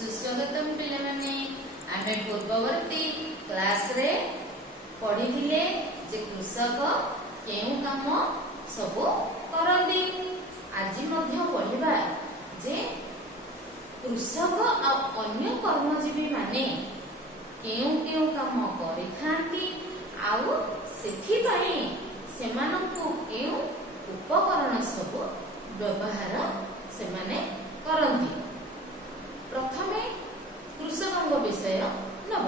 सुस्वागतम पिलामाने आमे पूर्ववर्ती क्लास रे पढ़िथिले जे कृषक केउ काम सब करंदी। आज मध्य पढ़िबा जे कृषक आ अन्य कर्मजीवी माने केउ केउ काम करिथांती आउ सेथि पई सेमानंकु केउ उपकरण सब व्यवहार सेमाने करंती। प्रथमे कृषक विषय नब।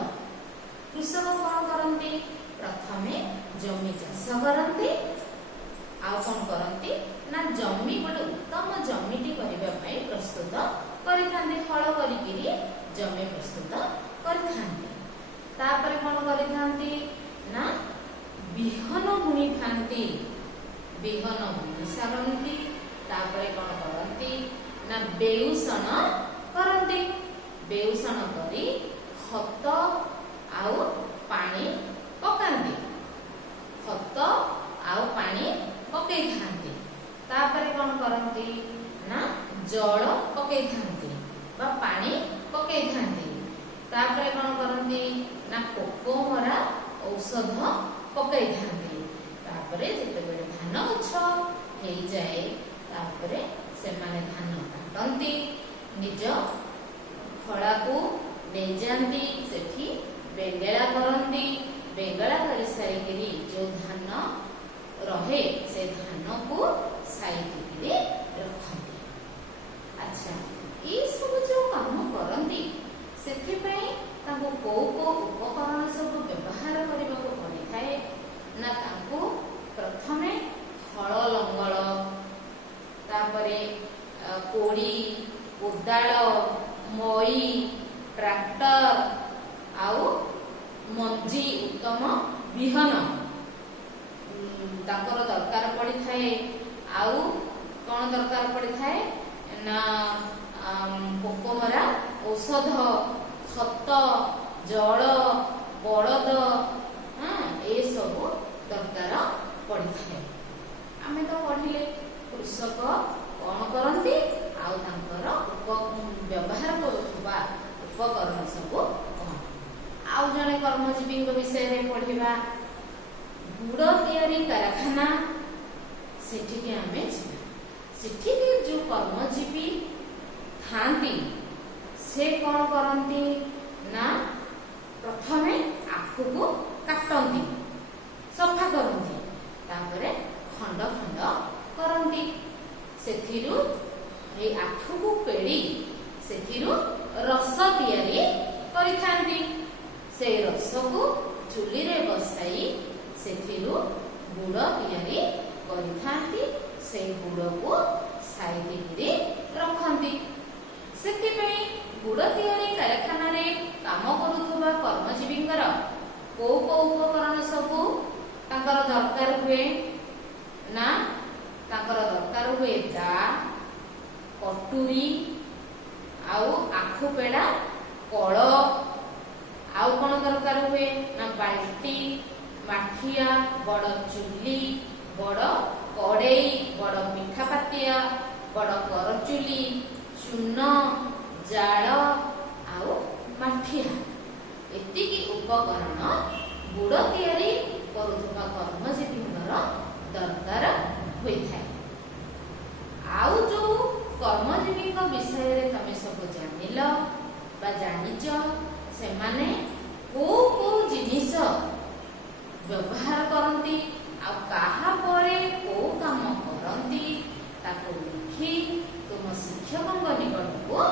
कृषक कौन करती? प्रथमे जमी चाष करती। आउ कौन करती ना जमी गोटे उत्तम जमीटी करबा पई प्रस्तुत करिथांती। हल करिकिरी जमी प्रस्तुत करिथांती। तापर कौन करिथांती ना बिहन बुणी थांती। बिहन बुणी सारंती। तापर कौन करती ना बेउषण करती। बेउषण करी खत आउ पानी पकांती। खत आउ पानी पकई थांती। तापर कौन करती ना जल पकई थांती बा पानी पकई थांती। तापर कौन करती ना पोको मरा औषध पकई थांती। तापर जेतेबेले धान गछ हेई जाए तापर सेमाने धान काटंती। निज खड़ा को ले जाती। सेठी बेंगेला करती। बेंगेला कर सारी जो धान रहे से धान को साइड रखती। अच्छा ये सब जो काम करती सेथि पई ताको को उपकरण सब व्यवहार करबा को पड़ी थाए ना ताको प्रथमे हल लंगल तापरे कोड़ी कोदाल मई ट्रैक्टर आउ मंजी उत्तम बिहन ताकर दरकार पड़ी थाए। आउ कौन दरकार पड़ी थाए ना पोकमरा औषध खत जल बलद ए सब दरकार पड़ी थाए। आमे तो पढ़िले कृषक कौन करती आउ तांकर व्यवहार करुवा उपकरण सब कौन। आउ जने कर्मजीवी विषय रे पढ़िबा गुड़ तैयारी कारखाना सेठी आमे सेठी जो कर्मजीवी थांती से कौन करती ना प्रथमे आखु को काटंती सफा करती। तापरे खंड खंड करती। सेथिरु ए आखु को पेड़ी सेथिरु रस तैयारी करिथांती। से रस को चुली रे बसाई सेथिरु गुड़ तैयारी करिथांती। से गुड़ को साइड रे रखंती। सेति पई गुड़ तैयारी कारखाना रे काम करूथबा कर्मजीवींकर को उपकरण सब तांकर दरकार हुए ना तांकर दरकार हुए दा कटुरी आउ आखु पेड़ा कल आउ कौन दरकार हुए ना बाल्टी माठिया बड़ चुली बड़ कड़ेई बड़ पिठा पातिया बड़ करचुली चून जाल आउ माठिया एतिकी उपकरण गुड़ तैयारी करुथबा कर्मजीवींकर दरकार होई थाए। आउ जो कर्मजीवी विषय रे तमे सब जानिल बा जानिच से माने को जिनिस व्यवहार करती आ कहा परे को काम करती ताको लिखी तुम शिक्षक निकट को